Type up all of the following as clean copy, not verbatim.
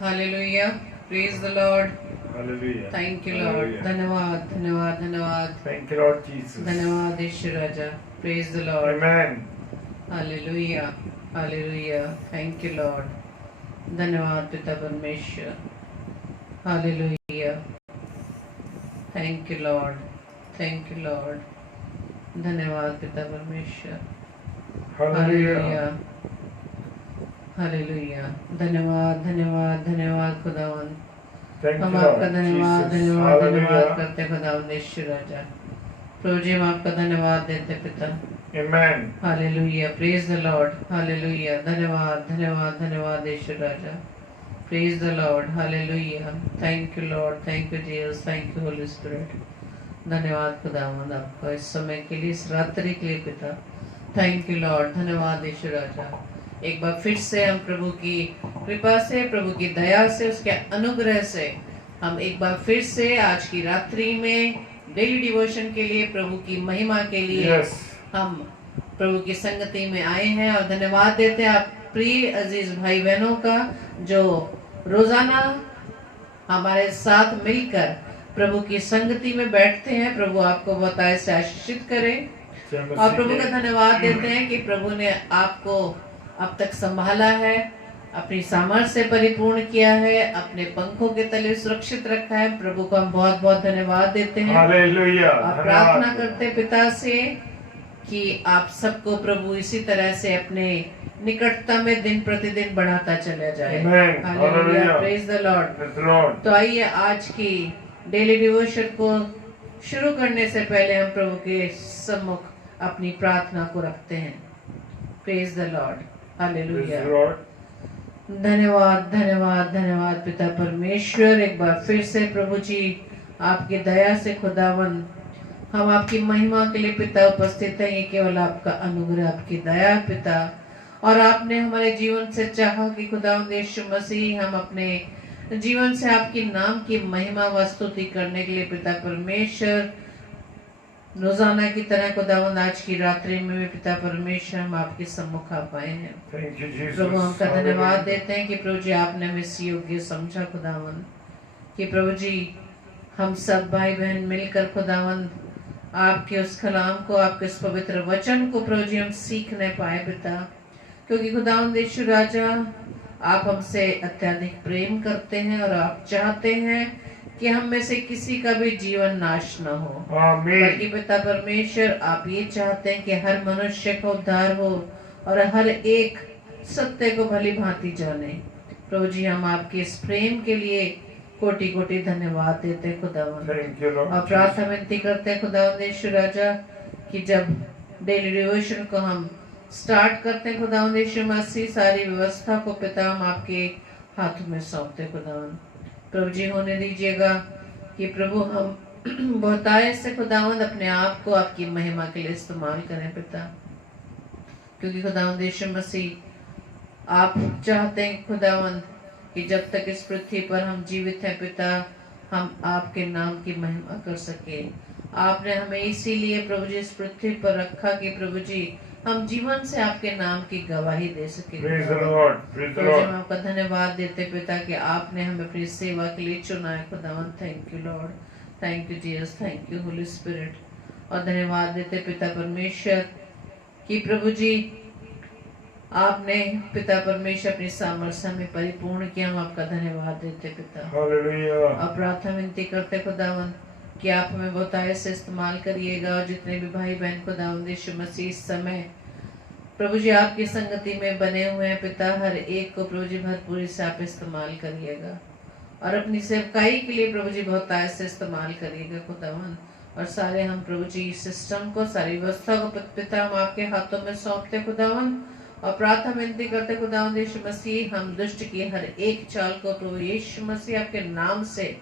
Hallelujah, praise the Lord. Hallelujah. Thank you Lord. Hallelujah. धन्यवाद धन्यवाद धन्यवाद Thank you, Lord Jesus. धन्यवाद ईश्वर राजा। Praise the Lord. Amen. Hallelujah hallelujah, thank you Lord. धन्यवाद पिता परमेश्वर। Hallelujah, thank you Lord, thank you Lord. धन्यवाद पिता परमेश्वर। हालेलुया हालेलुया, धन्यवाद धन्यवाद धन्यवाद खुदावन। Thank हम you, आपका Lord धन्यवाद Jesus. धन्यवाद धन्यवाद Hallelujah. करते खुदावन ईश्वर राजा। प्रभु जी हम आपका धन्यवाद देते पिता। Amen. Hallelujah, praise the Lord. Hallelujah, धन्यवाद धन्यवाद धन्यवाद ईश्वर राजा। Praise the Lord. Hallelujah, thank you Lord, thank you Jesus, thank you Holy Spirit. धन्यवाद खुदावन आपका इस समय के लिए, इस रात्रि के लिए पिता। थैंक यू लॉर्ड, धन्यवाद ईश्वर राजा। एक बार फिर से हम प्रभु की कृपा से, प्रभु की दया से, उसके अनुग्रह से हम एक बार फिर से आज की रात्रि में डेली डिवोशन के लिए, प्रभु की महिमा के लिए Yes. हम प्रभु की संगति में आए हैं। और धन्यवाद देते हैं आप प्रिय अजीज भाई बहनों का, जो रोजाना हमारे साथ मिलकर प्रभु की संगति में बैठते हैं। प्रभु आपको बहुत से आशीषित करे। और प्रभु का धन्यवाद देते हैं कि प्रभु ने आपको अब तक संभाला है, अपनी सामर्थ्य से परिपूर्ण किया है, अपने पंखों के तले सुरक्षित रखा है। प्रभु को हम बहुत बहुत धन्यवाद देते हैं। Hallelujah. और प्रार्थना करते हैं पिता से कि आप सबको प्रभु इसी तरह से अपने निकटता में दिन प्रतिदिन बढ़ाता चला जाए। Amen. Hallelujah, Hallelujah. Praise the Lord. Praise the Lord. तो आइए आज की डेली डिवोशन को शुरू करने से पहले हम प्रभु के सम्मुख अपनी प्रार्थना को रखते हैं। Praise the Lord. Praise hallelujah, the Lord. धन्यवाद धन्यवाद धन्यवाद पिता परमेश्वर। एक बार फिर से प्रभु जी आपकी दया से खुदावन हम आपकी महिमा के लिए पिता उपस्थित हैं। ये केवल आपका अनुग्रह, आपकी दया पिता। और आपने हमारे जीवन से चाहा कि खुदावंद यीशु मसीह हम अपने जीवन से आपकी नाम की महिमा व स्तुति करने के लिए पिता परमेश्वर रोजाना की तरह खुदावंद आज की रात्रि में भी पिता परमेश्वर हम आपके सम्मुख आ पाए हैं। Thank you, Jesus. प्रभु हम का Hallelujah. धन्यवाद देते हैं कि प्रभु जी आपने हमें इस योग्य समझा खुदावंद, कि प्रभु जी हम सब भाई बहन मिलकर खुदावंद आपके उस कलाम को, आपके उस पवित्र वचन को प्रभु जी हम सीखने पाए पिता। क्योंकि खुदावंद यीशु राजा आप हमसे अत्यधिक प्रेम करते हैं और आप चाहते हैं कि हम में से किसी का भी जीवन नाश न हो, Amen. बल्कि पिता परमेश्वर आप ये चाहते हैं कि हर मनुष्य का उद्धार हो और हर एक सत्य को भली भांति जाने। प्रभु जी हम आपके इस प्रेम के लिए कोटि कोटि धन्यवाद देते हैं खुदावंद। Thank you, Lord और प्रार्थना विनती करते हैं खुदावंद यीशु राजा कि जब डेली डिवोशन को हम स्टार्ट करते हैं खुदावंद यीशु मसीह, सारी व्यवस्था को पिता हम आपके हाथों में सौंपते हैं खुदावंद। प्रभु जी होने दीजिएगा कि प्रभु हम बहुतायत से खुदावंद अपने आप को आपकी महिमा के लिए इस्तेमाल करें पिता। क्योंकि खुदावंद यीशु मसीह आप चाहते हैं खुदावंद कि जब तक इस पृथ्वी पर हम जीवित हैं पिता, हम आपके नाम की महिमा कर सके। आपने हमें इसीलिए प्रभु जी इस पृथ्वी पर रखा कि प्रभु जी हम जीवन से आपके नाम की गवाही दे सके। Praise the Lord. Praise the प्रभु जी हम Lord. आपका धन्यवाद देते पिता कि आपने हमें अपनी सेवा के लिए चुना है खुदावन। Thank you Lord, thank you Jesus, thank you Holy spirit. और धन्यवाद देते पिता परमेश्वर कि प्रभु जी आपने पिता परमेश्वर अपनी सामर्थ्य में परिपूर्ण किया। हम आपका धन्यवाद देते पिता। Hallelujah. और प्रार्थना विनती करते खुदावन कि आप हमें बहुतायत से इस्तेमाल करिएगा। और जितने भी भाई बहन खुदावंद यीशु मसीह इस समय प्रभु जी आपकी संगति में बने हुए हैं पिता, हर एक को प्रभु जी भरपूरी से आप इस्तेमाल करिएगा और अपनी सेवकाई के लिए प्रभु जी बहुतायत से इस्तेमाल करिएगा खुदावन। और सारे हम प्रभु जी सिस्टम को, सारी व्यवस्था को पिता हम आपके हाथों में सौंपते खुदावन। और प्रार्थना विनती करते खुदावंद यीशु मसीह हम दुष्ट की हर एक चाल को प्रभु यीशु मसीह आपके नाम से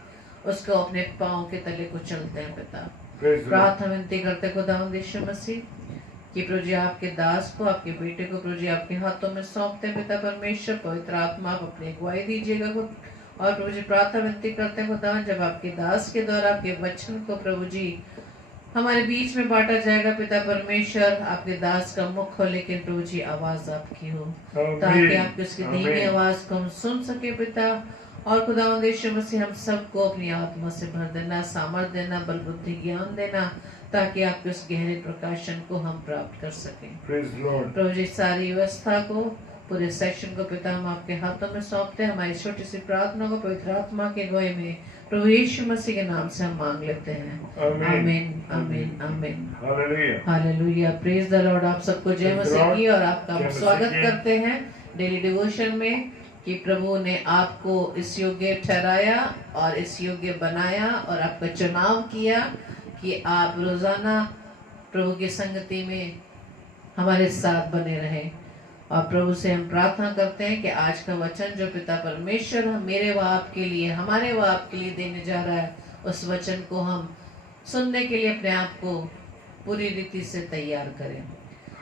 उसको अपने पांव के तले को चलते हैं पिता। Praise the Lord. प्रार्थना विनती करते खुदावंद यीशु मसीह कि प्रभु जी आपके दास को, आपके बेटे को प्रभु जी आपके हाथों में सौंपते हैं पिता परमेश्वर। पवित्र आत्मा आप अपनी अगुवाई दीजिएगा खुद। और प्रभु जी प्रार्थना विनती करते हैं खुदावंद जब आपके दास के द्वारा आपके वचन को प्रभु जी हमारे बीच में बांटा जाएगा पिता परमेश्वर, आपके दास का मुख हो लेकिन प्रभु जी आवाज आपकी हो, ताकि आपकी उसकी धीमी आवाज को हम सुन सके पिता। और खुदावंद यीशु मसीह हम सबको अपनी आत्मा से भर देना, सामर्थ देना, बल बुद्धि ज्ञान देना, ताकि आपके उस गहरे प्रकाशन को हम प्राप्त कर सकें। Praise Lord. प्रभु जी, सारी व्यवस्था को, पूरे सेक्शन को पिता हम आपके हाथों में सौंपते हैं। हमारी छोटी सी प्रार्थना को पवित्र आत्मा के अगुवाई में प्रभु यीशु मसीह के नाम से हम मांग लेते हैं। आमीन, आमीन, आमीन। Hallelujah. Hallelujah, praise the Lord. आप सबको जय मसीह की और आपका हम जय मसीह स्वागत की। करते हैं डेली डिवोशन में कि प्रभु ने आपको इस योग्य ठहराया और इस योग्य बनाया और आपका चुनाव किया कि आप रोजाना प्रभु की संगति में हमारे साथ बने रहें। और प्रभु से हम प्रार्थना करते हैं कि आज का वचन जो पिता परमेश्वर मेरे व आपके लिए, हमारे व आपके लिए देने जा रहा है, उस वचन को हम सुनने के लिए अपने आप को पूरी रीति से तैयार करें।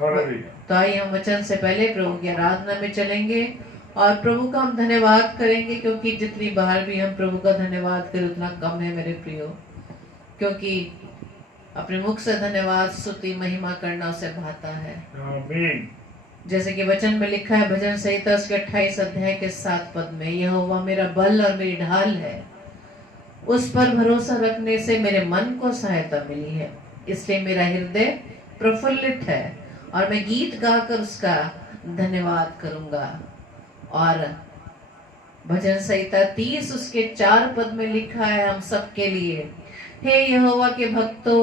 Hallelujah. तो आइए हम वचन से पहले प्रभु की आराधना में चलेंगे और प्रभु का हम धन्यवाद करेंगे, क्योंकि जितनी बार भी हम प्रभु का धन्यवाद करें उतना कम है मेरे प्रियो, क्योंकि अपने मुख से धन्यवाद, स्तुति, महिमा करना उसे भाता है। Amen. जैसे कि वचन में लिखा है भजन संहिता उसके 28 अध्याय के 7 पद में, यहोवा मेरा बल और मेरी ढाल है, उस पर भरोसा रखने से मेरे मन को सहायता मिली है, इसलिए मेरा हृदय प्रफुल्लित है और मैं गीत गाकर उसका धन्यवाद करूंगा। और भजन संहिता 30 उसके 4 पद में लिखा है हम सबके लिए, हे यहोवा के भक्तों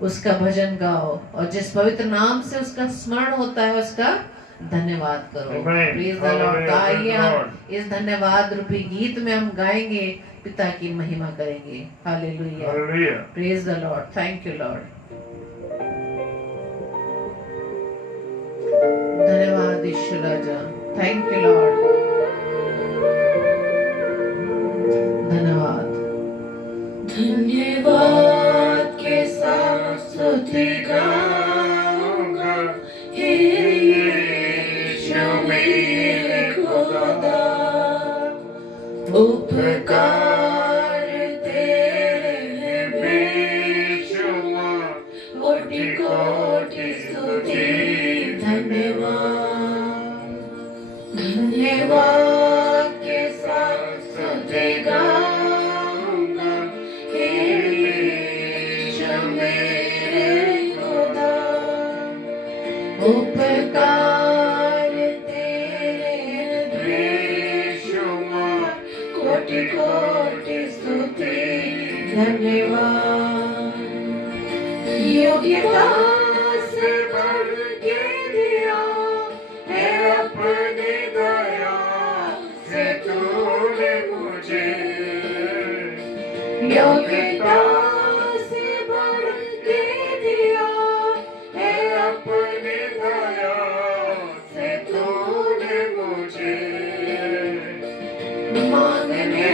उसका भजन गाओ और जिस पवित्र नाम से उसका स्मरण होता है उसका धन्यवाद करो। Amen. Praise the Lord. तो आइए Praise the हम Lord. इस धन्यवाद रूपी गीत में हम गाएंगे, पिता की महिमा करेंगे। Hallelujah, Hallelujah. Praise the Lord. Thank you Lord. धन्यवाद ईश्वर राजा, थैंक यू लॉर्ड, धन्यवाद। धन्यवाद के साथ स्तुति गाऊंगा, हे यीशु मेरे खुदा, उपकार तेरे बेशुमार, कोटि कोटि स्तुति धन्यवाद। धन्यवाद के साथ स्तुति गाऊंगा, हे यीशु मेरे खुदा, उपकार तेरे बेशुमार, कोटि कोटि स्तुति धन्यवाद। योग्यता से बढ़ के दिया है अपनी दया से तूने मुझे, योग्यता से बढ़ के दिया है अपनी दया से तूने मुझे, मांगने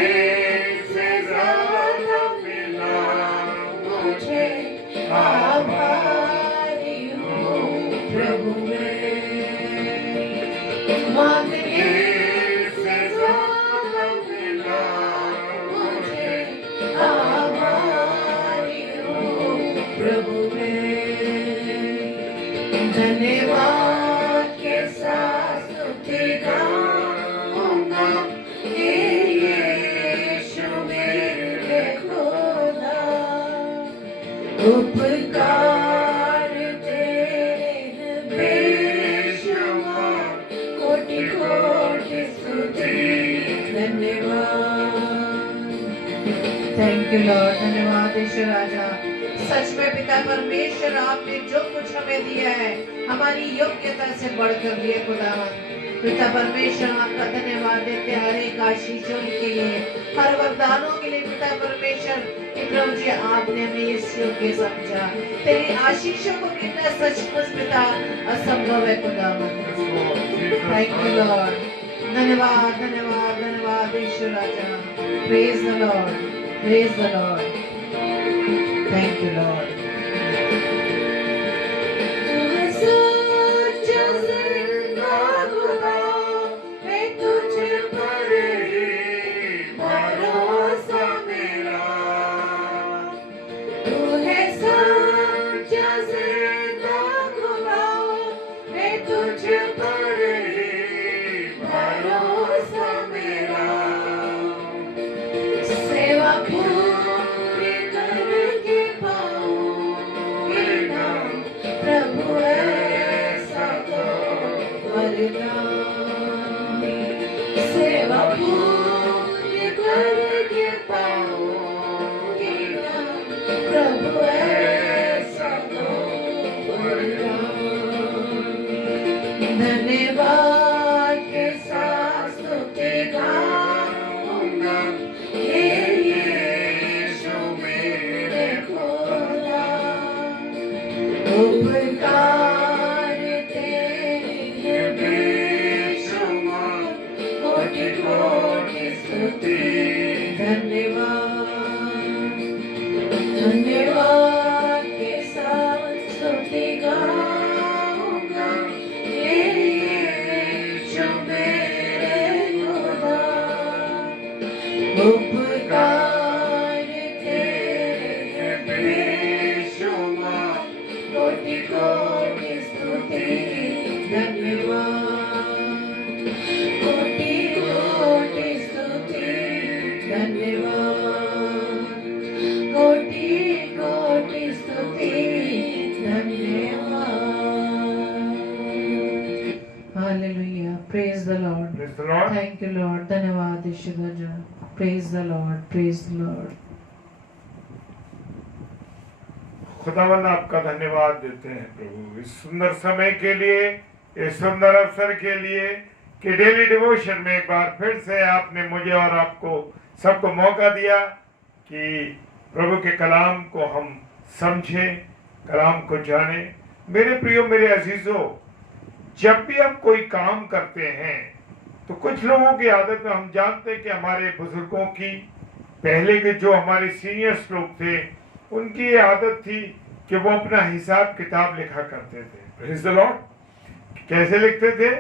से ज्यादा मिला मुझे, आभारी हूँ प्रभु मैं, मांगने से ज्यादा मिला मुझे, आभारी हूँ प्रभु मैं। धन्यवाद के साथ स्तुति गाऊंगा, हे यीशु मेरे खुदा, उपकार तेरे बेशुमार, कोटि कोटि स्तुति धन्यवाद। थैंक यू लॉर्ड, धन्यवाद ईश्वर राजा। सच में पिता परमेश्वर आपने जो कुछ हमें दिया है हमारी योग्यता से बढ़कर दिए खुदावंद। पिता परमेश्वर आपका धन्यवाद देते हैं हर एक आशीषों के लिए, हर वरदानों के लिए पिता परमेश्वर कि प्रभु जी आपने हमें इस योग्य समझा। तेरी आशीषों को गिनना सचमुच पिता असंभव है खुदावंद। थैंक यू लॉर्ड, धन्यवाद धन्यवाद धन्यवाद ईश्वर राजा। Praise the Lord, praise the Lord, thank you Lord. पूरी करके पाऊंगी ना प्रभु ऐसा तो होगा। धन्यवाद के साथ स्तुति गाऊंगा हे यीशु मेरे खुदा। उपकार तेरे बेशुमार कोटि कोटि स्तुति। धन्यवाद धन्यवाद के साथ स्तुति गाऊंगा हे यीशु मेरे खुदा। उपकार तेरे बेशुमार कोटि कोटि स्तुति। धन्यवाद कोटि कोटि स्तुति। धन्यवाद कोटि कोटि स्तुति। धन्यवाद। Hallelujah. Praise the Lord. Praise the Lord. Thank you Lord. धन्यवाद यीशु राजा। Praise the Lord. Praise the Lord. खुदावंद आपका धन्यवाद देते हैं प्रभु इस सुंदर समय के लिए, इस सुंदर अवसर के लिए कि डेली डिवोशन में एक बार फिर से आपने मुझे और आपको सबको मौका दिया कि प्रभु के कलाम को हम समझें, कलाम को जाने। मेरे प्रियो, मेरे अजीजों, जब भी हम कोई काम करते हैं तो कुछ लोगों की आदत में हम जानते हैं कि हमारे बुजुर्गों की, पहले के जो हमारे सीनियर्स लोग थे, उनकी ये आदत थी कि वो अपना हिसाब किताब लिखा करते थे। Praise the Lord. कैसे लिखते थे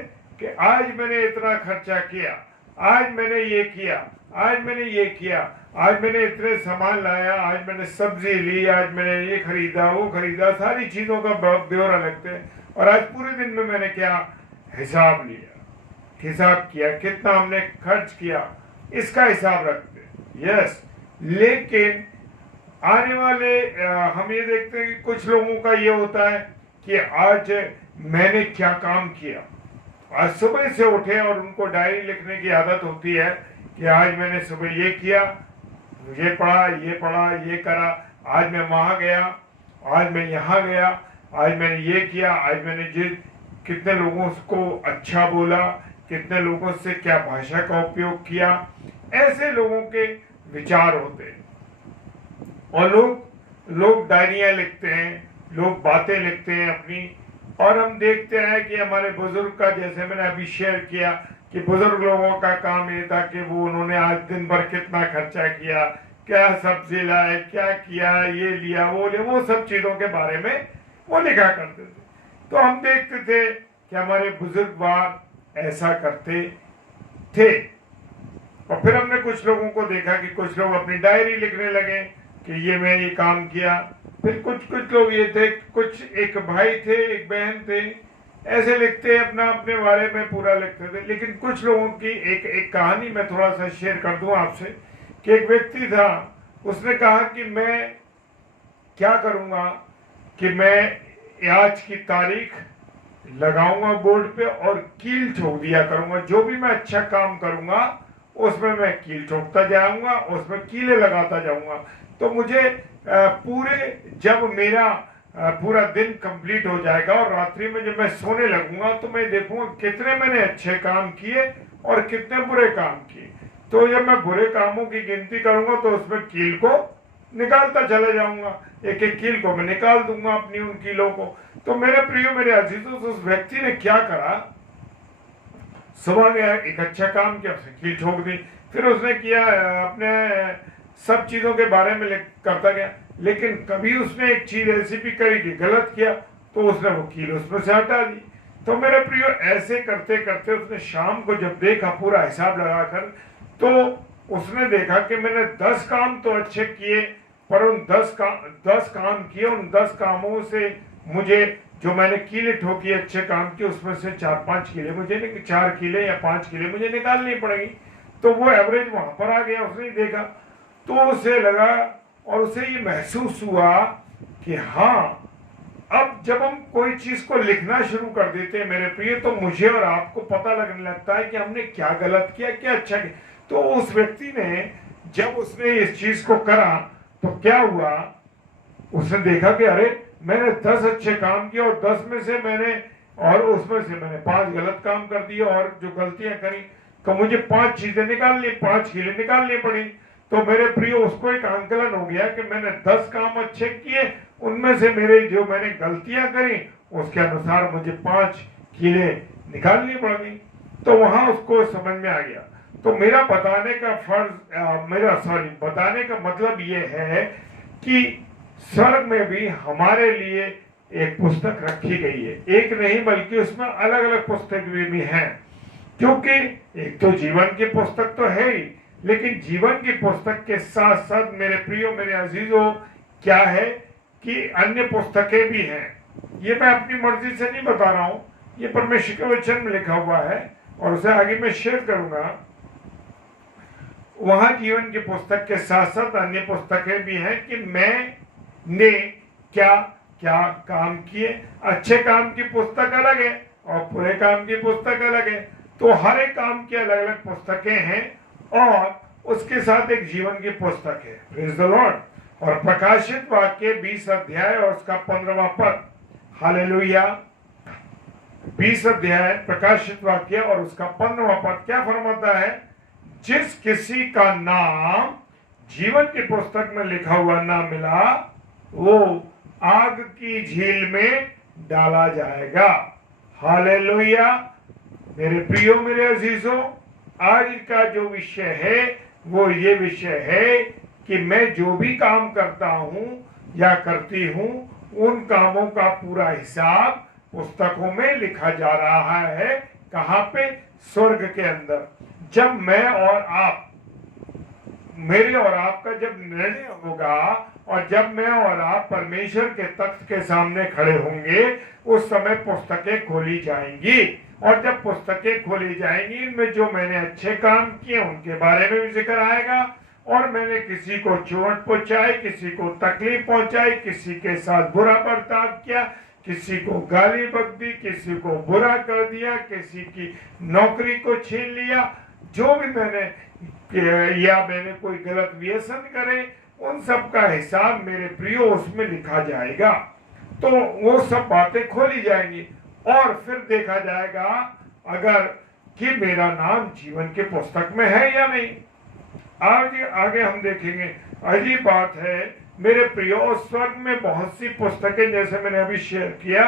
कि आज मैंने इतना खर्चा किया, आज मैंने ये किया, आज मैंने ये किया, आज मैंने इतने सामान लाया, आज मैंने सब्जी ली, आज मैंने ये खरीदा, वो खरीदा, सारी चीजों का ब्यौरा लगते हैं। और आज पूरे दिन में मैंने क्या हिसाब लिया, हिसाब किया, कितना हमने खर्च किया, इसका हिसाब रखते। यस, लेकिन आने वाले हम ये देखते हैं कि कुछ लोगों का ये होता है कि आज मैंने क्या काम किया। आज सुबह से उठे और उनको डायरी लिखने की आदत होती है कि आज मैंने सुबह ये किया, ये पढ़ा, ये करा, आज मैं वहां गया, आज मैं यहाँ गया, आज मैंने ये किया, आज मैंने कितने लोगों को अच्छा बोला, कितने लोगों से क्या भाषा का उपयोग किया। ऐसे लोगों के विचार होते हैं और लोग डायरियां लिखते हैं, लोग बातें लिखते हैं अपनी। और हम देखते हैं कि हमारे बुजुर्ग का, जैसे मैंने अभी शेयर किया कि बुजुर्ग लोगों का काम ये था कि उन्होंने आज दिन भर कितना खर्चा किया, क्या सब्जी लाए, क्या किया, ये लिया, वो सब चीजों के बारे में वो लिखा करते थे। तो हम देखते थे कि हमारे बुजुर्ग ऐसा करते थे। और फिर हमने कुछ लोगों को देखा कि कुछ लोग अपनी डायरी लिखने लगे कि ये मैं ये काम किया। फिर कुछ लोग ये थे, कुछ एक भाई थे, एक बहन थे, ऐसे लिखते अपना अपने बारे में पूरा लिखते थे। लेकिन कुछ लोगों की एक कहानी मैं थोड़ा सा शेयर कर दूं आपसे कि एक व्यक्ति था, उसने कहा कि मैं क्या करूंगा कि मैं आज की तारीख लगाऊंगा बोर्ड पे और कील ठोक दिया करूंगा। जो भी मैं अच्छा काम करूंगा उसमें मैं कील ठोकता जाऊंगा, उसमें कीले लगाता जाऊंगा। तो मुझे जब मेरा पूरा दिन कंप्लीट हो जाएगा और रात्रि में जब मैं सोने लगूंगा तो मैं देखूंगा कितने मैंने अच्छे काम किए और कितने बुरे काम किए। तो जब मैं बुरे कामों की गिनती करूंगा तो उसमें कील को निकालता चला जाऊंगा, एक एक कील को मैं निकाल दूंगा अपनी उन कीलों को। तो मेरे प्रियो, मेरे अजीजों, उस व्यक्ति ने क्या करा, सुबह गया, एक अच्छा काम किया, उसने कील ठोक दी। फिर उसने किया, अपने सब चीजों के बारे में करता गया। लेकिन कभी उसने एक चीज ऐसी भी करी कि गलत किया तो उसने वो कील उसमें से हटा दी। तो मेरे प्रियो, ऐसे करते करते उसने शाम को जब देखा पूरा हिसाब लगाकर, तो उसने देखा कि मैंने 10 काम तो अच्छे किए, पर उन 10 काम किए, उन 10 कामों से मुझे जो मैंने कीले ठोकी अच्छे काम किए उसमें से 4-5 कीले मुझे 4 कीले या 5 कीले मुझे निकालनी पड़ेगी। तो वो एवरेज वहां पर आ गया, उसने देखा तो उसे लगा और उसे ये महसूस हुआ कि हाँ, अब जब हम कोई चीज को लिखना शुरू कर देते हैं मेरे प्रिय, तो मुझे और आपको पता लगने लगता है कि हमने क्या गलत किया, क्या अच्छा किया। तो उस व्यक्ति ने जब उसने इस चीज को करा तो क्या हुआ, उसने देखा कि अरे मैंने 10 अच्छे काम किए और 10 में से मैंने, और उसमें से मैंने 5 गलत काम कर दिए, और जो गलतियां करी तो मुझे 5 चीजें निकालनी, 5 कीलें निकालनी पड़ी। तो मेरे प्रिय उसको एक आंकलन हो गया कि मैंने 10 काम अच्छे किए, उनमें से मेरे जो मैंने गलतियां करी उसके अनुसार मुझे 5 कीलें निकालनी पड़ गई। तो वहां उसको समझ में आ गया। तो मेरा बताने का बताने का मतलब ये है कि स्वर्ग में भी हमारे लिए एक पुस्तक रखी गई है, एक नहीं बल्कि उसमें अलग अलग पुस्तक भी हैं। क्योंकि एक तो जीवन की पुस्तक तो है ही, लेकिन जीवन की पुस्तक के साथ साथ मेरे प्रियो, मेरे अजीजों, क्या है कि अन्य पुस्तकें भी हैं। ये मैं अपनी मर्जी से नहीं बता रहा हूं, ये परमेश्वर के वचन में लिखा हुआ है और उसे आगे मैं शेयर करूंगा। वहां जीवन की पुस्तक के साथ साथ अन्य पुस्तकें भी हैं कि मैंने क्या क्या काम किए। अच्छे काम की पुस्तक अलग है और बुरे काम की पुस्तक अलग है। तो हर एक काम की अलग अलग पुस्तकें हैं और उसके साथ एक जीवन की पुस्तक है। Praise the Lord. और प्रकाशित वाक्य 20 अध्याय और उसका 15वां पद, हालेलुया। 20 अध्याय प्रकाशित वाक्य और उसका 15वां पद क्या फरमाता है, जिस किसी का नाम जीवन की पुस्तक में लिखा हुआ ना मिला वो आग की झील में डाला जाएगा। हालेलुया। मेरे प्रियो, मेरे अजीजों, आज का जो विषय है वो ये विषय है कि मैं जो भी काम करता हूं या करती हूं उन कामों का पूरा हिसाब पुस्तकों में लिखा जा रहा है। कहां पे? स्वर्ग के अंदर। जब मैं और आप, मेरे और आपका जब निर्णय होगा और जब मैं और आप परमेश्वर के तख्त के सामने खड़े होंगे, उस समय पुस्तकें खोली जाएंगी। और जब पुस्तकें खोली जाएंगी, इनमें जो मैंने अच्छे काम किए उनके बारे में भी जिक्र आएगा, और मैंने किसी को चोट पहुंचाई, किसी को तकलीफ पहुंचाई, किसी के साथ बुरा बर्ताव किया, किसी को गाली बक दी, किसी को बुरा कर दिया, किसी की नौकरी को छीन लिया, जो भी मैंने, या मैंने कोई गलत व्यसन करे, उन सब का हिसाब मेरे प्रियो उसमें लिखा जाएगा। तो वो सब बातें खोली जाएंगी और फिर देखा जाएगा अगर कि मेरा नाम जीवन के पुस्तक में है या नहीं। आगे हम देखेंगे। अजीब बात है मेरे प्रियो, स्वर्ग में बहुत सी पुस्तकें, जैसे मैंने अभी शेयर किया,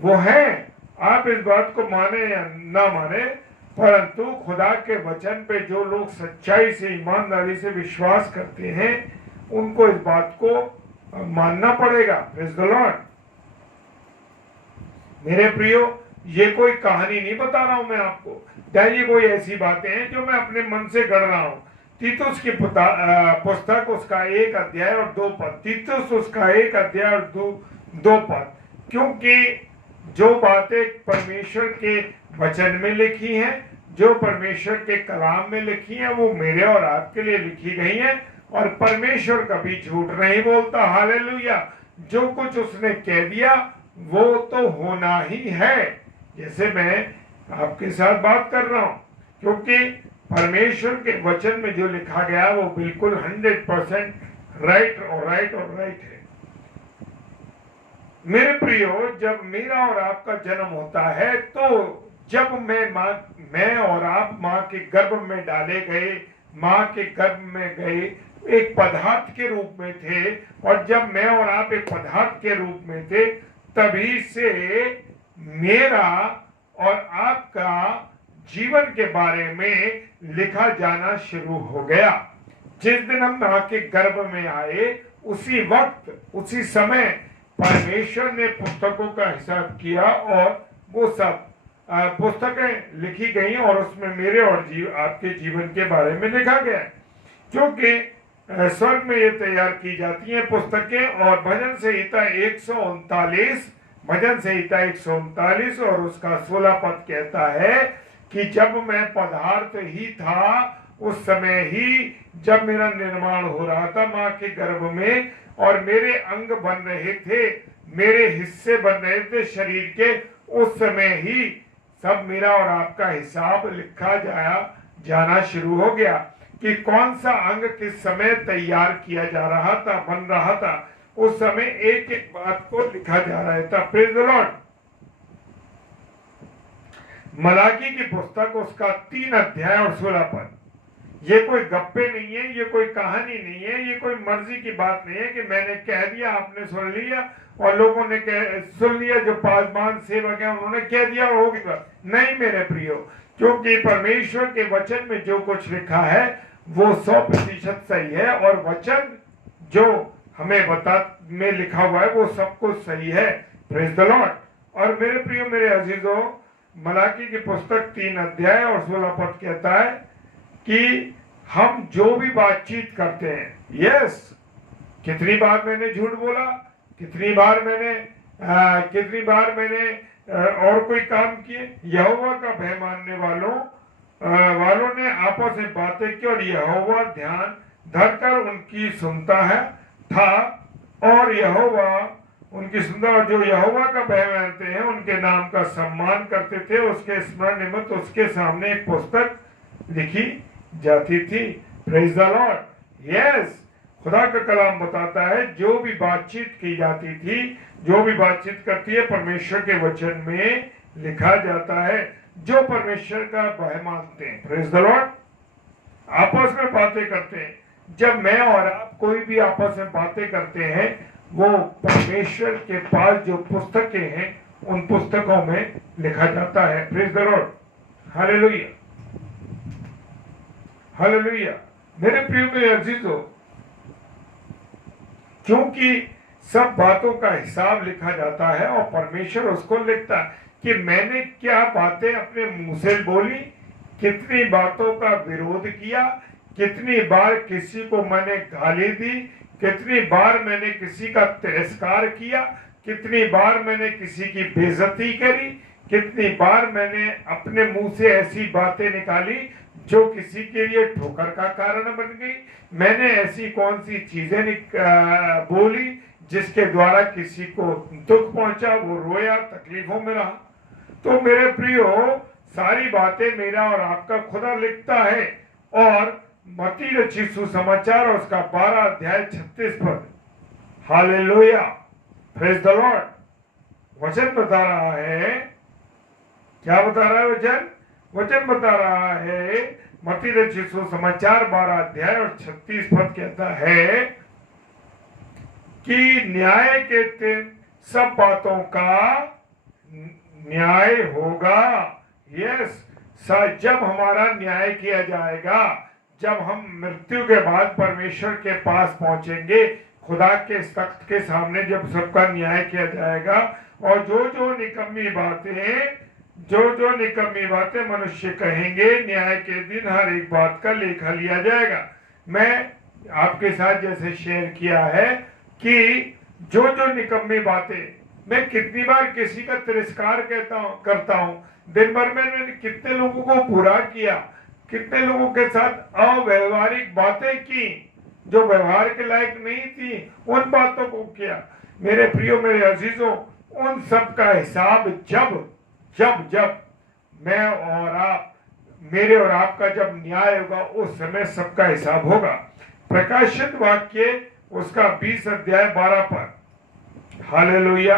वो हैं। आप इस बात को माने या ना माने, परंतु खुदा के वचन पे जो लोग सच्चाई से, ईमानदारी से विश्वास करते हैं, उनको इस बात को मानना पड़ेगा। Praise the Lord. मेरे प्रियो, ये कोई कहानी नहीं बता रहा हूं मैं आपको, ये कोई ऐसी बातें हैं जो मैं अपने मन से गढ़ रहा हूं। तीतुस की पुस्तक उसका 1 अध्याय और 2 पद, तीतुस उसका 1 अध्याय और 2 पद। क्योंकि जो बातें परमेश्वर के वचन में लिखी हैं, जो परमेश्वर के कलाम में लिखी हैं, वो मेरे और आपके लिए लिखी गई हैं। और परमेश्वर कभी झूठ नहीं बोलता। हालेलुया। जो कुछ उसने कह दिया वो तो होना ही है। जैसे मैं आपके साथ बात कर रहा हूं, क्योंकि परमेश्वर के वचन में जो लिखा गया वो बिल्कुल 100% राइट है। मेरे प्रियो, जब मेरा और आपका जन्म होता है, तो जब मैं और आप माँ के गर्भ में डाले गए, माँ के गर्भ में गए, एक पदार्थ के रूप में थे, और जब मैं और आप एक पदार्थ के रूप में थे, तभी से मेरा और आपका जीवन के बारे में लिखा जाना शुरू हो गया। जिस दिन हम माँ के गर्भ में आए, उसी वक्त, उसी समय परमेश्वर ने पुस्तकों का हिसाब किया और वो सब पुस्तकें लिखी गई और उसमें मेरे और आपके जीवन के बारे में लिखा गया। क्योंकि स्वर्ग में ये तैयार की जाती हैं पुस्तकें। और भजन संहिता 139 और उसका 16 पद कहता है कि जब मैं पदार्थ ही था, उस समय ही जब मेरा निर्माण हो रहा था माँ के गर्भ में, और मेरे अंग बन रहे थे, मेरे हिस्से बन रहे थे शरीर के, उस समय ही सब मेरा और आपका हिसाब लिखा जाना शुरू हो गया कि कौन सा अंग किस समय तैयार किया जा रहा था, बन रहा था। उस समय एक एक बात को लिखा जा रहा था। Praise the Lord. मलाकी की पुस्तक उसका 3 अध्याय और 16 पद। ये कोई गप्पे नहीं है, ये कोई कहानी नहीं है, ये कोई मर्जी की बात नहीं है कि मैंने कह दिया, आपने सुन लिया और लोगों ने सुन लिया, जो पासवान सेवक हैं उन्होंने कह दिया होगी बात। नहीं मेरे प्रियो, क्योंकि परमेश्वर के वचन में जो कुछ लिखा है वो 100% सही है, और वचन जो हमें में लिखा हुआ है वो सब कुछ सही है। Praise the Lord. और मेरे प्रियो, मेरे अजीजों, मलाकी की पुस्तक 3 अध्याय और 16 पद कहता है कि हम जो भी बातचीत करते हैं, यस, कितनी बार मैंने झूठ बोला, कितनी बार मैंने और कोई काम किए। यहोवा का भय मानने वालों ने आपस में बातें की और यहोवा ध्यान धरकर उनकी सुनता था, और यहोवा उनकी सुनता, और जो यहोवा का भय मानते हैं उनके नाम का सम्मान करते थे, उसके स्मरण निमित्त उसके सामने एक पुस्तक लिखी जाती थी। Praise the Lord. यस, खुदा का कलाम बताता है जो भी बातचीत की जाती थी, जो भी बातचीत करती है, परमेश्वर के वचन में लिखा जाता है। जो परमेश्वर का भय मानते हैं, प्रेज द लॉर्ड, आपस में बातें करते हैं। जब मैं और आप कोई भी आपस में बातें करते हैं, वो परमेश्वर के पास जो पुस्तकें हैं उन पुस्तकों में लिखा जाता है। Praise the Lord. Hallelujah, hallelujah. मेरे प्रिय मेरे अजीजों, क्योंकि सब बातों का हिसाब लिखा जाता है और परमेश्वर उसको लिखता है कि मैंने क्या बातें अपने मुंह से बोली, कितनी बातों का विरोध किया, कितनी बार किसी को मैंने गाली दी, कितनी बार मैंने किसी का तिरस्कार किया, कितनी बार मैंने किसी की बेइज्जती करी, कितनी बार मैंने अपने मुंह से ऐसी बातें निकाली जो किसी के लिए ठोकर का कारण बन गई। मैंने ऐसी कौन सी चीजें बोली जिसके द्वारा किसी को दुख पहुंचा, वो रोया, तकलीफों में रहा। तो मेरे प्रियो, सारी बातें मेरा और आपका खुदा लिखता है। और मत्ती रचित सुसमाचार उसका 12 अध्याय 36 पद, हालेलुया, प्रेज द लॉर्ड। वचन बता रहा है, क्या बता रहा है वचन? वचन बता रहा है, मत्ती रचित सुसमाचार 12 अध्याय और 36 पद कहता है कि न्याय के दिन सब बातों का न्याय होगा। यस, जब हमारा न्याय किया जाएगा, जब हम मृत्यु के बाद परमेश्वर के पास पहुंचेंगे, खुदा के तख्त के सामने जब सबका न्याय किया जाएगा, और जो निकम्मी बातें मनुष्य कहेंगे, न्याय के दिन हर एक बात का लेखा लिया जाएगा। मैं आपके साथ जैसे शेयर किया है कि जो निकम्मी बातें, मैं कितनी बार किसी का तिरस्कार करता हूं, दिन भर में मैंने कितने लोगों को बुरा किया, कितने लोगों के साथ अव्यवहारिक बातें की जो व्यवहार के लायक नहीं थी, उन बातों को किया। मेरे प्रियो मेरे अजीजों, उन सब का हिसाब जब मैं और आप, मेरे और आपका जब न्याय होगा, उस समय सबका हिसाब होगा। प्रकाशित वाक्य उसका 20 अध्याय 12 पद, हालेलुया।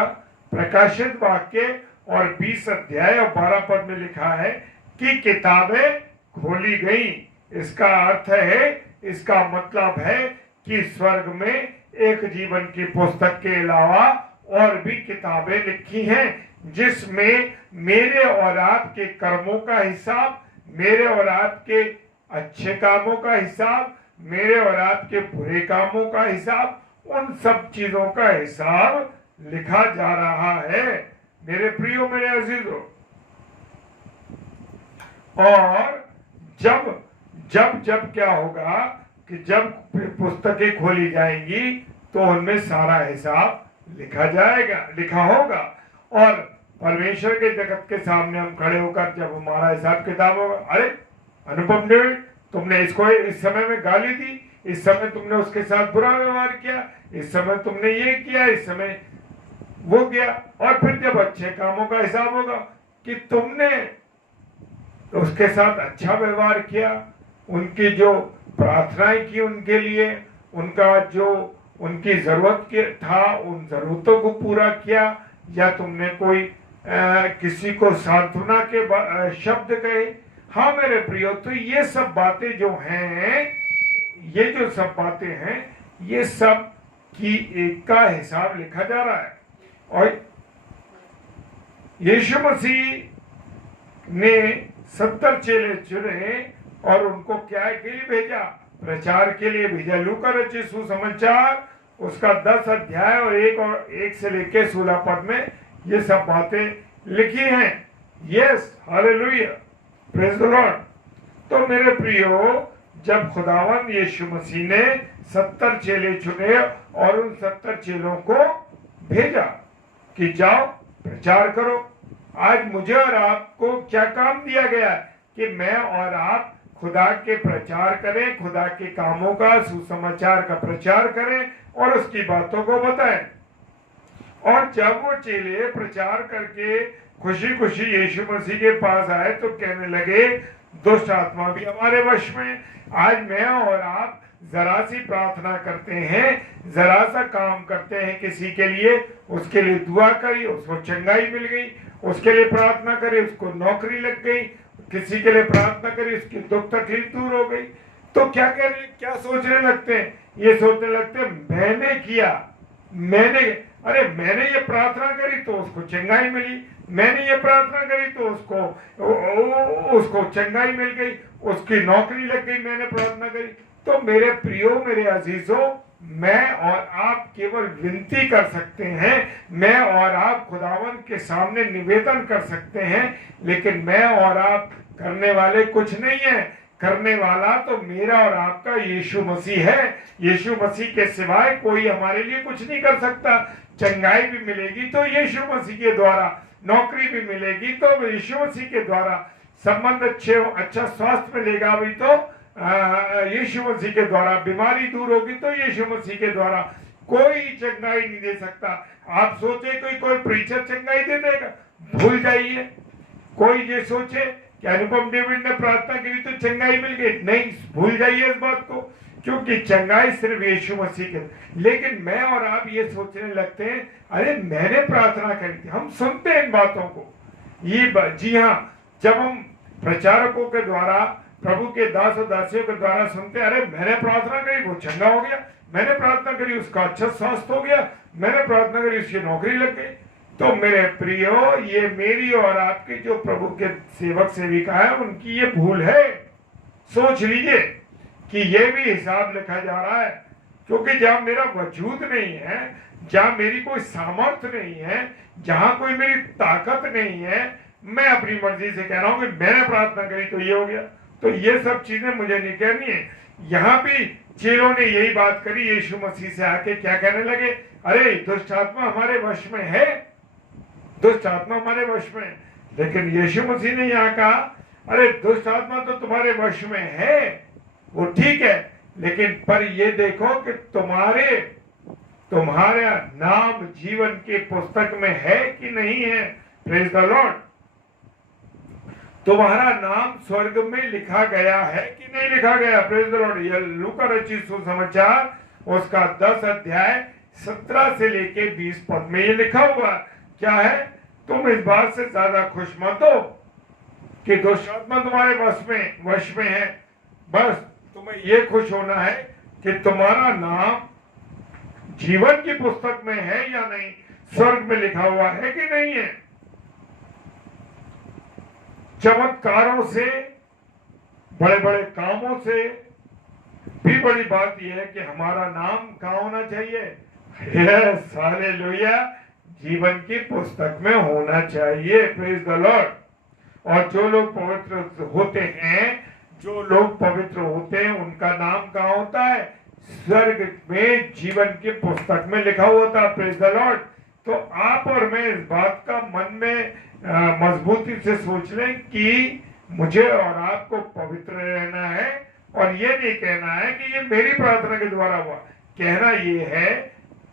प्रकाशित वाक्य और 20 अध्याय और 12 पद में लिखा है कि किताबें खोली गई। इसका अर्थ है, इसका मतलब है कि स्वर्ग में एक जीवन की पुस्तक के अलावा और भी किताबें लिखी हैं, जिसमें मेरे और आपके कर्मों का हिसाब, मेरे और आपके अच्छे कामों का हिसाब, मेरे और आपके बुरे कामों का हिसाब, उन सब चीजों का हिसाब लिखा जा रहा है। मेरे प्रियो मेरे अजीजों, और जब क्या होगा कि जब पुस्तकें खोली जाएंगी तो उनमें सारा हिसाब लिखा होगा। और परमेश्वर के जगत के सामने हम खड़े होकर जब हमारा हिसाब किताब होगा, अरे अनुपम डेविड, तुमने इसको इस समय में गाली दी, इस समय तुमने उसके साथ बुरा व्यवहार किया, इस समय तुमने ये किया, इस समय वो गया। और फिर जब अच्छे कामों का हिसाब होगा कि तुमने उसके साथ अच्छा व्यवहार किया, उनकी जो प्रार्थनाएं की उनके लिए, उनका जो उनकी जरूरत के था उन जरूरतों को पूरा किया, या तुमने कोई किसी को सांत्वना के शब्द कहे। हाँ मेरे प्रियो, तो ये सब बातें जो हैं, ये जो सब बातें हैं, ये सब की एक का हिसाब लिखा जा रहा है। और यीशु मसीह ने 70 चेले चुने और उनको क्या के लिए भेजा? प्रचार के लिए भेजा। लूका रचित सुसमाचार उसका 10 अध्याय और 1 से लेके 16 पद में ये सब बातें लिखी हैं। Yes, hallelujah, praise the Lord. तो मेरे प्रियो, जब खुदावन यीशु मसीह ने 70 चेले चुने और उन 70 चेलों को भेजा कि जाओ प्रचार करो, आज मुझे और आपको क्या काम दिया गया है कि मैं और आप खुदा के प्रचार करें, खुदा के कामों का, सुसमाचार का प्रचार करें और उसकी बातों को बताएं। और जब वो चेले प्रचार करके खुशी खुशी यीशु मसीह के पास आए तो कहने लगे, दुष्ट आत्मा भी हमारे वश में। आज मैं और आप जरा सी प्रार्थना करते हैं, जरा सा काम करते हैं किसी के लिए, उसके लिए दुआ करी, उसको चंगाई मिल गई, उसके लिए प्रार्थना करी, उसको नौकरी लग गई, किसी के लिए प्रार्थना करी, उसकी दुख तकलीफ दूर हो गई, तो क्या सोचने लगते हैं? ये सोचने लगते हैं मैंने किया, मैंने ये प्रार्थना करी तो उसको चंगाई मिली, मैंने ये प्रार्थना करी तो उसको चंगाई मिल गई, उसकी नौकरी लग गई, मैंने प्रार्थना करी। तो मेरे प्रियो, मेरे अजीजों, मैं और आप केवल विनती कर सकते हैं, मैं और आप खुदावन के सामने निवेदन कर सकते हैं, लेकिन मैं और आप करने वाले कुछ नहीं है। करने वाला तो मेरा और आपका यीशु मसीह है। यीशु मसीह के सिवाय कोई हमारे लिए कुछ नहीं कर सकता। चंगाई भी मिलेगी तो यीशु मसीह के द्वारा, नौकरी भी मिलेगी तो यीशु मसीह के द्वारा, संबंध अच्छा स्वास्थ्य मिलेगा भी तो यीशु मसीह के द्वारा, बीमारी दूर होगी तो यीशु मसीह के द्वारा। कोई चंगाई नहीं दे सकता। आप सोचे कोई प्रीचर चंगाई दे देगा? भूल जाइए। कोई ये सोचे कि अनुपम डेविड ने प्रार्थना की तो चंगाई मिल गई, नहीं, भूल जाइए इस बात को, क्योंकि चंगाई सिर्फ यीशु मसीह के। लेकिन मैं और आप ये सोचने लगते हैं, अरे मैंने प्रार्थना करी थी। हम सुनते हैं इन बातों को, जी हाँ, जब हम प्रचारकों के द्वारा, प्रभु के दास और दासियों के द्वारा सुनते, अरे मैंने प्रार्थना करी वो चंगा हो गया, मैंने प्रार्थना करी उसका अच्छा स्वास्थ्य हो गया, मैंने प्रार्थना करी उसकी नौकरी लग गई। तो मेरे प्रियो, ये मेरी और आपकी जो प्रभु के सेवक सेविका है, उनकी ये भूल है। सोच लीजिए कि ये भी हिसाब लिखा जा रहा है, क्योंकि जहां मेरा वजूद नहीं है, जहां मेरी कोई सामर्थ्य नहीं है, जहां कोई मेरी ताकत नहीं है, मैं अपनी मर्जी से कह रहा हूं कि मैंने प्रार्थना करी तो ये हो गया। तो ये सब चीजें मुझे नहीं कहनी है। यहाँ भी चेलों ने यही बात करी, यीशु मसीह से आके क्या कहने लगे, अरे दुष्ट आत्मा हमारे वश में है, दुष्ट आत्मा हमारे वश में। लेकिन यीशु मसीह ने यहाँ कहा, अरे दुष्ट आत्मा तो तुम्हारे वश में है, वो ठीक है, लेकिन पर ये देखो कि तुम्हारा नाम जीवन की पुस्तक में है कि नहीं है। Praise the Lord. तुम्हारा नाम स्वर्ग में लिखा गया है कि नहीं लिखा गया। Praise the Lord. ये लूका रचित सुसमाचार उसका 10 अध्याय 17 से लेके 20 पद में ये लिखा हुआ क्या है, तुम इस बात से ज्यादा खुश मत हो कि दुष्ट आत्मा तुम्हारे वश में है, बस तुम्हें ये खुश होना है कि तुम्हारा नाम जीवन की पुस्तक में है या नहीं, स्वर्ग में लिखा हुआ है कि नहीं है। चमत्कारों से, बड़े बड़े कामों से भी बड़ी बात यह है कि हमारा नाम कहाँ होना चाहिए। यस, हालेलुया, जीवन की पुस्तक में होना चाहिए। Praise the Lord. और जो लोग पवित्र होते हैं, उनका नाम कहाँ होता है? स्वर्ग में जीवन की पुस्तक में लिखा हुआ था। Praise the Lord. तो आप और मैं इस बात का मन में मजबूती से सोच लें कि मुझे और आपको पवित्र रहना है, और ये नहीं कहना है कि ये मेरी प्रार्थना के द्वारा हुआ। कहना ये है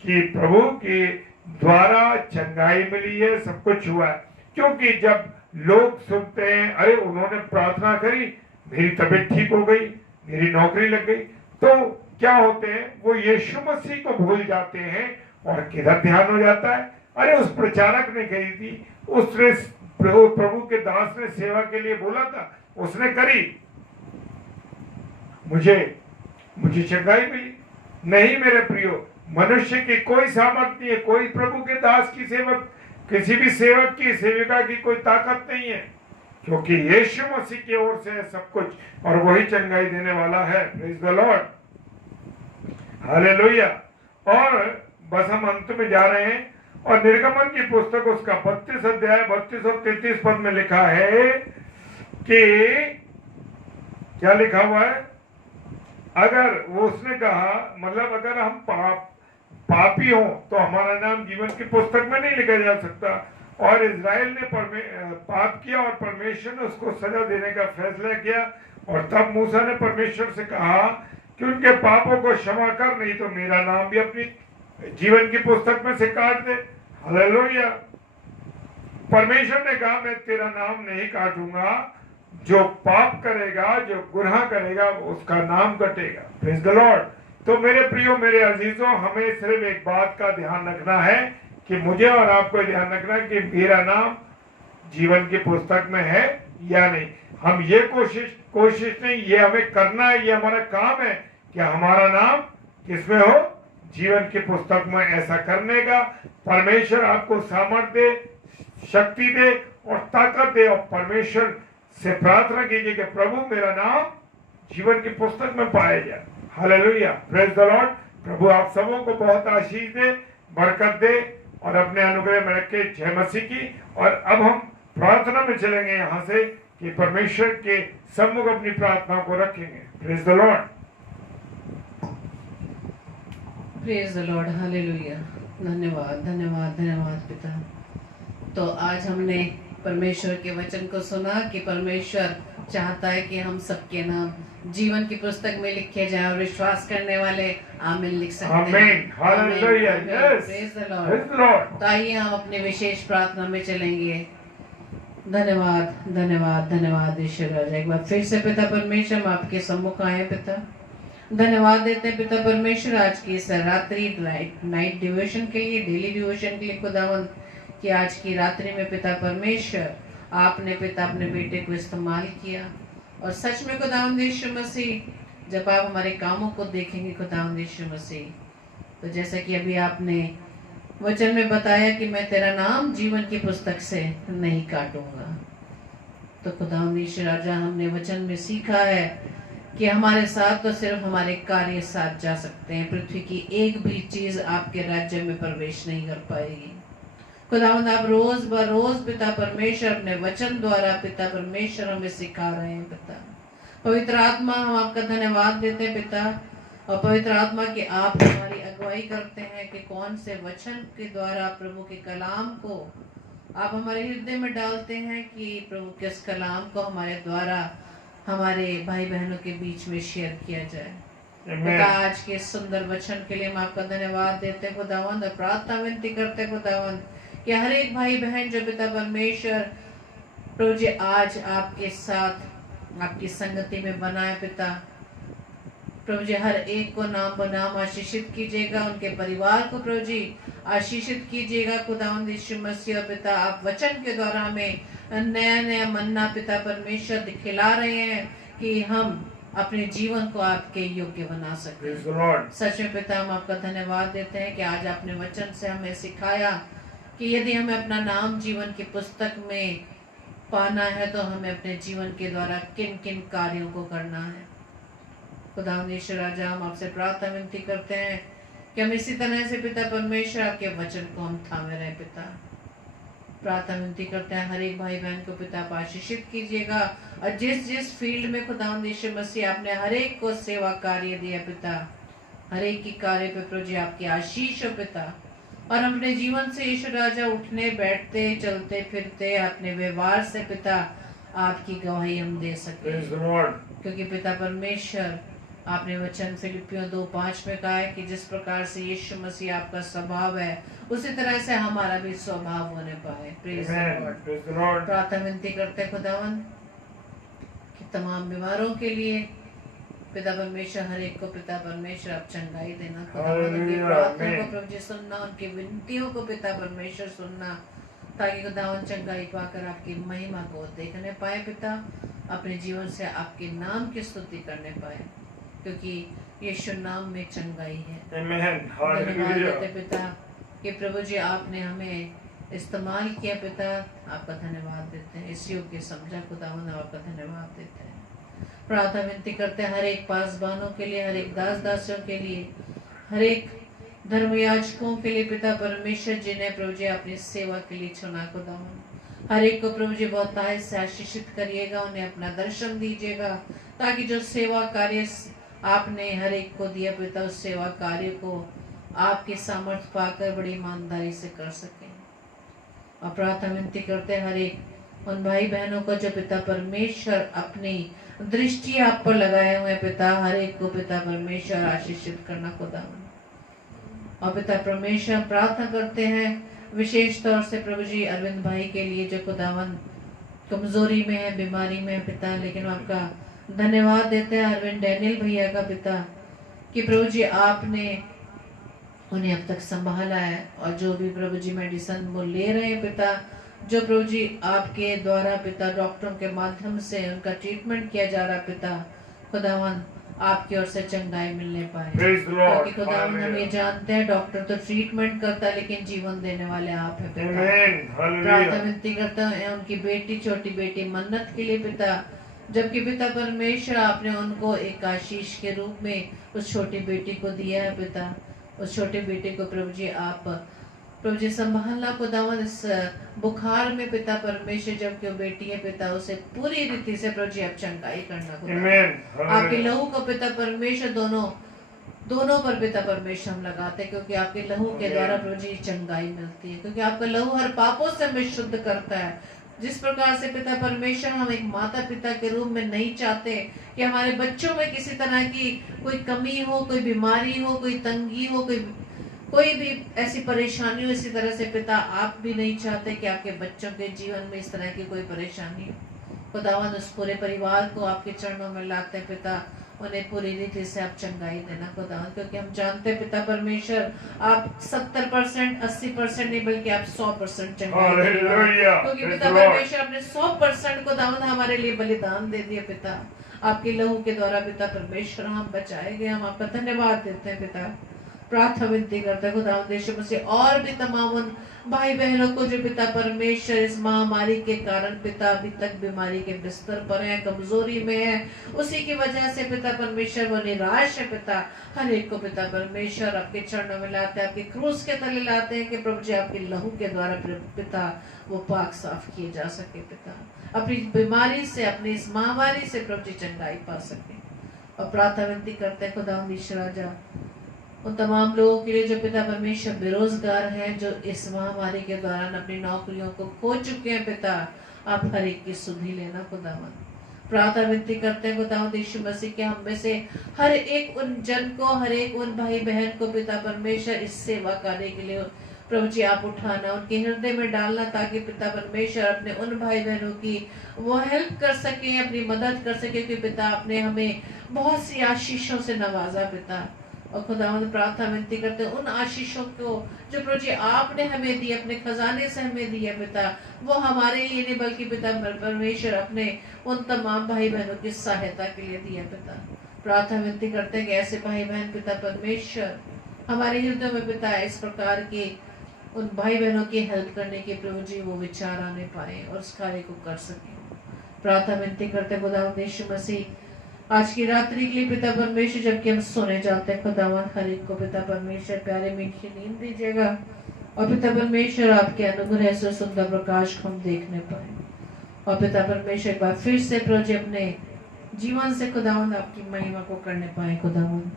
कि प्रभु की द्वारा चंगाई मिली है, सब कुछ हुआ है। क्योंकि जब लोग सुनते हैं अरे उन्होंने प्रार्थना करी, मेरी तबीयत ठीक हो गई, मेरी नौकरी लग गई, तो क्या होते हैं वो यीशु मसीह को भूल जाते हैं और किधर ध्यान हो जाता है, अरे उस प्रचारक ने कही थी, उसने प्रभु के दास ने सेवा के लिए बोला था, उसने करी, मुझे चंगाई मिली। नहीं मेरे प्रियो, मनुष्य की कोई सामर्थ नहीं है, कोई प्रभु के दास की सेवक, किसी भी सेवक की सेविका की कोई ताकत नहीं है, क्योंकि यीशु मसीह की ओर से है सब कुछ, और वही चंगाई देने वाला है। Praise the Lord, hallelujah. और बस हम अंत में जा रहे हैं, और निर्गमन की पुस्तक उसका 32 अध्याय 32 और 33 पद में लिखा है कि क्या लिखा हुआ है, अगर वो उसने कहा, मतलब अगर हम पापी हो तो हमारा नाम जीवन की पुस्तक में नहीं लिखा जा सकता। और इज़राइल ने पाप किया और परमेश्वर ने उसको सजा देने का फैसला किया, और तब मूसा ने परमेश्वर से कहा कि उनके पापों को क्षमा कर, नहीं तो मेरा नाम भी अपनी जीवन की पुस्तक में से काट दे। हालेलुया। परमेश्वर ने कहा मैं तेरा नाम नहीं काटूंगा, जो पाप करेगा, जो गुनाह करेगा, उसका नाम कटेगा। Praise the Lord. तो मेरे प्रियो, मेरे अजीजों, हमें सिर्फ एक बात का ध्यान रखना है कि मुझे और आपको ध्यान रखना है कि मेरा नाम जीवन की पुस्तक में है या नहीं। हम ये कोशिश नहीं, ये हमें करना है, ये हमारा काम है कि हमारा नाम किसमें हो, जीवन की पुस्तक में। ऐसा करने का परमेश्वर आपको सामर्थ्य दे, शक्ति दे और ताकत दे, और परमेश्वर से प्रार्थना कीजिए कि प्रभु मेरा नाम जीवन की पुस्तक में पाया जाए। Hallelujah, praise the Lord. प्रभु आप सबों को बहुत आशीष दे, बरकत दे, और अपने अनुग्रह में रखे। जय मसीह की। और अब हम प्रार्थना में चलेंगे यहाँ से कि परमेश्वर के सम्मुख अपनी प्रार्थना को रखेंगे। Praise the Lord, praise the Lord, hallelujah. धन्यवाद धन्यवाद धन्यवाद पिता। तो आज हमने परमेश्वर के वचन को सुना कि परमेश्वर चाहता है कि हम सबके नाम जीवन की पुस्तक में लिखे जाएं, और विश्वास करने वाले आमीन लिख सकते हैं। आमीन, hallelujah, yes, praise the praise the Lord. तो आइए हम अपने विशेष प्रार्थना में चलेंगे। धन्यवाद धन्यवाद धन्यवाद ईश्वर राजा। एक बार फिर से पिता परमेश्वर हम आपके सम्मुख आए पिता, धन्यवाद देते हैं पिता परमेश्वर आज की इस रात्रि नाइट डिवोशन के लिए, डेली डिवोशन के लिए खुदावंद, कि आज की रात्रि में पिता परमेश्वर आपने पिता अपने बेटे को इस्तेमाल किया। और सच में खुदावंद यीशु मसीह, जब आप हमारे कामों को देखेंगे खुदावंद यीशु मसीह, तो जैसा कि अभी आपने वचन में बताया कि मैं तेरा नाम जीवन की पुस्तक से नहीं काटूंगा, तो खुदावंद यीशु राजा हमने वचन में सीखा है कि हमारे साथ तो सिर्फ हमारे कार्य साथ जा सकते हैं, पृथ्वी की एक भी चीज आपके राज्य में प्रवेश नहीं कर पाएगी। खुदावंद आप रोज बरोज पिता परमेश्वर अपने वचन द्वारा पिता परमेश्वर हमें सिखा रहे हैं पिता। पवित्र आत्मा, हम आपका धन्यवाद देते हैं पिता, और पवित्र आत्मा की आप हमारी अगुवाई करते हैं कि कौन से वचन के द्वारा प्रभु के कलाम को आप हमारे हृदय में डालते हैं, कि प्रभु के इस कलाम को हमारे द्वारा हमारे भाई बहनों के बीच में शेयर किया जाए। पिता आज के सुंदर वचन के लिए हम आपका धन्यवाद देते हैं खुदावंद, और प्रार्थना विनती करते हैं खुदावंद कि हर एक भाई बहन जो पिता परमेश्वर प्रभु जी आज आपके साथ आपकी संगति में बना है पिता, प्रभु जी हर एक को नाम बनाम आशीषित कीजिएगा, उनके परिवार को प्रभु जी आशीषित कीजिएगा खुदावंद यीशु मसीह। और पिता आप वचन के द्वारा हमें नया नया मन्ना पिता परमेश्वर दिखला रहे हैं कि हम अपने जीवन को आपके योग्य बना सकते हैं। सच में पिता हम आपका धन्यवाद देते हैं कि आज आपने वचन से हमें सिखाया कि यदि हमें अपना नाम जीवन की पुस्तक में पाना है तो हमें अपने जीवन के द्वारा किन किन कार्यों को करना है। खुदावंद यीशु राजा, हम आपसे प्रार्थना विनती करते हैं कि हम इसी तरह से पिता परमेश्वर आपके वचन को हम थामे रहे पिता। प्रार्थना विनती करते हैं हर एक भाई बहन को पिता आप आशीषित कीजिएगा, और जिस जिस फील्ड में खुदावंद यीशु मसीह आपने हर एक को सेवा कार्य दिया पिता, हर एक की कार्य पे प्रभु जी आपकी आशीष हो पिता। और अपने जीवन से यीशु राजा उठने बैठते चलते फिरते अपने व्यवहार से पिता आपकी गवाही हम दे सके, क्योंकि पिता परमेश्वर आपने वचन फिलिपियों 2:5 में कहा है कि जिस प्रकार से यीशु मसीह आपका स्वभाव है उसी तरह से हमारा भी स्वभाव होने पाए। Praise the Amen. Lord. Praise the Lord. प्रार्थना विनती करते हैं खुदावन कि तमाम बीमारों के लिए पिता परमेश्वर हर एक को पिता परमेश्वर आप चंगाई देना। खुदावन उनकी Hallelujah. प्रार्थना को Amen. प्रभु जी सुनना, उनकी विनतियों को पिता परमेश्वर सुनना, ताकि खुदावन चंगाई पाकर आपकी महिमा को देखने पाए पिता, अपने जीवन से आपके नाम की स्तुति करने पाए, क्योंकि यीशु नाम में चंगाई है। Amen. धन्यवाद देते Hallelujah. पिता कि प्रभु जी आपने हमें इस्तेमाल किया पिता, आपका धन्यवाद देते हैं। इस युग के समझा खुदावन आपका धन्यवाद देते हैं। प्रार्थना विनती करते हैं हर एक पासबानों के लिए, हर एक दास दासियों के लिए, हर एक धर्मयाजकों के लिए पिता परमेश्वर जिन्हें प्रभु जी अपनी सेवा के लिए चुना खुदावन, हर एक को प्रभु जी बहुत ताज से आशीषित करिएगा, उन्हें अपना दर्शन दीजिएगा, ताकि जो सेवा कार्य आपने हर एक को दिया पिता, उस सेवा कार्य को आपकी सामर्थ्य पाकर बड़ी ईमानदारी से कर सकें। और प्रार्थना विनती करते हैं हर एक उन भाई बहनों को जो पिता परमेश्वर अपनी दृष्टि आप पर लगाए हुए पिता, हर एक को पिता परमेश्वर आशीषित करना खुदावन। और पिता परमेश्वर प्रार्थना करते हैं विशेष तौर से प्रभु जी अरविंद भाई के लिए जो खुदावन कमजोरी में है, बीमारी में है पिता, लेकिन आपका धन्यवाद देते हैं अरविंद डैनियल भैया का पिता कि प्रभु जी आपने उन्हें अब तक संभाला है, और जो भी प्रभु जी मेडिसिन वो ले रहे हैं पिता, जो प्रभु जी आपके द्वारा पिता डॉक्टरों के माध्यम से उनका ट्रीटमेंट किया जा रहा पिता, खुदावन आपकी ओर से चंगाई मिलने पाए। Praise the Lord. क्योंकि खुदावन हम ये Hallelujah. जानते हैं डॉक्टर तो ट्रीटमेंट करता है, लेकिन जीवन देने वाले आप है पिता। Amen. प्रार्थना Hallelujah. विनती करता है उनकी बेटी, छोटी बेटी मन्नत के लिए पिता, जबकि पिता परमेश्वर आपने उनको एक आशीष के रूप में उस छोटी बेटी को दिया है पिता, उस छोटे बेटे को प्रभु जी आप प्रभु जी संभालना खुदावन इस बुखार में पिता परमेश्वर, जबकि वो बेटी है पिता, उसे पूरी रीति से प्रभु जी आप चंगाई करना खुदावन। Amen. आपके Hallelujah. लहू को पिता परमेश्वर दोनों पर पिता परमेश्वर हम लगाते हैं, क्योंकि आपके लहू के द्वारा प्रभु जी चंगाई मिलती है, क्योंकि आपका लहू हर पापों से हमें शुद्ध करता है। जिस प्रकार से पिता परमेश्वर हम एक माता पिता के रूप में नहीं चाहते कि हमारे बच्चों में किसी तरह की कोई कमी हो, कोई बीमारी हो, कोई तंगी हो, कोई भी ऐसी परेशानी हो, इसी तरह से पिता आप भी नहीं चाहते कि आपके बच्चों के जीवन में इस तरह की कोई परेशानी हो। खुदावन उस पूरे परिवार को आपके चरणों में लाते हैं पिता, उन्हें पूरी रीति से आप चंगाई देना खुदावन, क्योंकि हम जानते हैं पिता परमेश्वर आप 70%, 80% नहीं बल्कि आप 100% चंगाई देने वाले हैं। Hallelujah. क्योंकि Praise पिता the Lord. परमेश्वर अपने 100% को दावन हमारे लिए बलिदान दे दिया पिता, आपके लहू के द्वारा पिता परमेश्वर हम बचाए गए। हम आपका धन्यवाद देते हैं पिता। प्रार्थना विनती करते हैं खुदा यीशु मसीह और भी तमाम उन भाई बहनों को जो पिता परमेश्वर इस महामारी के कारण पिता अभी तक बीमारी के बिस्तर पर है, कमजोरी में है, उसी की वजह से पिता परमेश्वर वो निराश है पिता, हर एक को पिता परमेश्वर आपके चरणों में लाते हैं, आपके क्रूस के तले लाते हैं कि प्रभु जी आपके लहू के द्वारा पिता वो पाक साफ किए जा सके पिता, अपनी बीमारी से, अपनी इस महामारी से प्रभु जी चंगाई पा सके। और प्रार्थना विनती करते हैं खुदा ईश्वर राजा उन तमाम लोगों के लिए जो पिता परमेश्वर बेरोजगार हैं, जो इस महामारी के दौरान अपनी नौकरियों को खो चुके हैं पिता, आप हर एक की सुधि लेना खुदावन। प्रार्थना विनती करते हैं खुदावन यीशु मसीह के हम में से हर एक उन जन को, हर एक उन भाई बहन को पिता परमेश्वर इस सेवा कार्य के लिए प्रभु जी आप उठाना, उनके हृदय में डालना, ताकि पिता परमेश्वर अपने उन भाई बहनों की वो हेल्प कर सके, अपनी मदद कर सके, क्योंकि पिता आपने हमें बहुत सी आशीषों से नवाजा पिता। और खुदावंद प्रार्थना विनती करते हैं उन आशीषों को जो प्रभु जी आपने हमें दी, अपने खजाने से हमें दिया पिता, वो हमारे लिए नहीं बल्कि पिता परमेश्वर अपने उन तमाम भाई बहनों की सहायता के लिए दिया पिता। प्रार्थना विनती करते हैं कि ऐसे भाई बहन पिता परमेश्वर हमारे हृदय में पिता इस प्रकार के उन भाई बहनों की हेल्प करने के प्रभु जी वो विचार आने पाए और उस कार्य को कर सके। प्रार्थना विनती करते खुदावंद यीशु मसीह आज की रात्रि के लिए पिता परमेश्वर जबकि हम सोने जाते हैं खुदावन हर एक को पिता परमेश्वर प्यारे मीठी नींद दीजिएगा, और पिता परमेश्वर आपके अनुग्रह से सुंदर प्रकाश को हम देखने पाए। और पिता परमेश्वर एक बार फिर से प्रभु जी अपने जीवन से खुदावन आपकी महिमा को करने पाए खुदावन।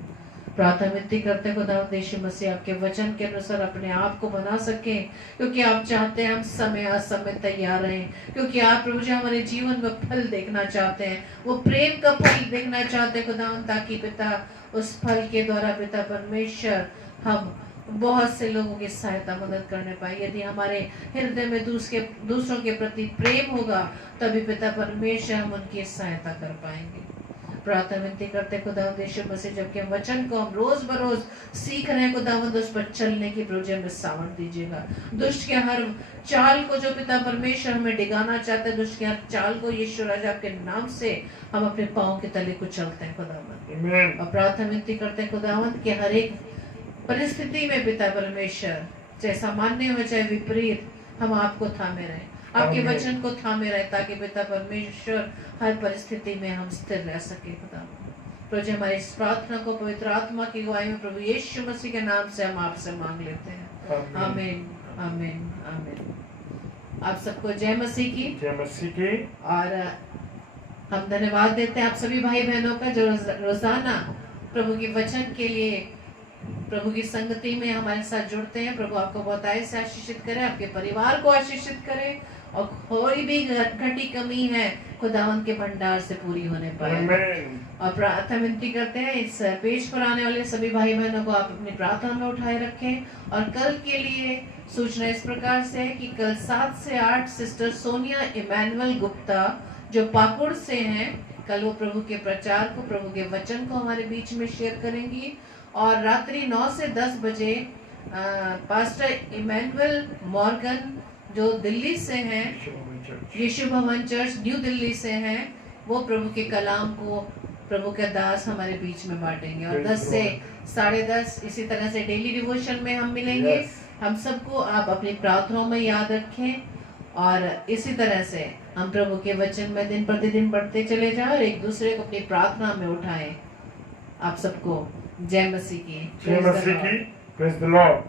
प्रार्थना विनती करते खुदावंद यीशु मसीह आपके वचन के अनुसार अपने आप को बना सके, क्योंकि आप चाहते हैं हम समय असमय तैयार रहें, क्योंकि आप प्रभु जी हमारे जीवन में फल देखना चाहते हैं, वो प्रेम का फल देखना चाहते हैं खुदावंद, ताकि पिता उस फल के द्वारा पिता परमेश्वर हम बहुत से लोगों की सहायता मदद करने पाए। यदि हमारे हृदय में दूसरों के प्रति प्रेम होगा, तभी पिता परमेश्वर हम उनकी सहायता कर पाएंगे। प्रार्थना विनती करते खुदावंद यीशु मसीह, जबकि हम वचन को हम रोज बरोज सीख रहे हैं खुदावंद, उस पर चलने की प्रभु जी हमें सामर्थ दीजिएगा। दुष्ट के हर चाल को जो पिता परमेश्वर हमें डिगाना चाहते हैं, दुष्ट के हर चाल को यीशु राजा आपके नाम से हम अपने पाँव के तले कुचलते हैं खुदावंद। और प्रार्थना विनती करते हैं खुदावंद कि हर एक परिस्थिति में पिता परमेश्वर, चाहे सामान्य हो चाहे विपरीत, हम आपको थामे रहे, आपके वचन को थामे रहे, ताकि पिता परमेश्वर हर परिस्थिति में हम स्थिर रह सके। खुदा प्रभु जी हमारी इस प्रार्थना को पवित्र आत्मा की गवाही में प्रभु यीशु मसीह के नाम से हम आपसे मांग लेते हैं। आमीन आमीन आमीन। आप सबको जय मसीह की। जय मसीह की। और हम धन्यवाद देते हैं आप सभी भाई बहनों का जो रोजाना प्रभु के वचन के लिए प्रभु की संगति में हमारे साथ जुड़ते हैं। प्रभु आपको बहुत से आशीषित करे, आपके परिवार को आशीषित करे, और कोई भी घटी कमी है खुदावंत के भंडार से पूरी होने पाए। और प्रार्थना विनती करते हैं इस पेज पर आने वाले सभी भाई बहनों को आप अपनी प्रार्थना में उठाए रखें। और कल के लिए सूचना इस प्रकार से है कि कल 7 से 8 सिस्टर सोनिया इमैनुअल गुप्ता जो पाकुड़ से हैं, कल वो प्रभु के प्रचार को, प्रभु के वचन को हमारे बीच में शेयर करेंगी। और रात्रि 9 से 10 बजे पास्टर इमैनुअल मॉर्गन जो दिल्ली से हैं, यीशु भवन चर्च न्यू दिल्ली से हैं, वो प्रभु के कलाम को प्रभु के दास हमारे बीच में बांटेंगे। और 10 से 10:30 इसी तरह से डेली डिवोशन में हम मिलेंगे। हम सबको आप अपनी प्रार्थनाओं में याद रखें, और इसी तरह से हम प्रभु के वचन में दिन प्रतिदिन बढ़ते चले जाएं और एक दूसरे को अपनी प्रार्थना में उठाएं। आप सबको जय मसीह की। जय मसीह की। Praise the Lord.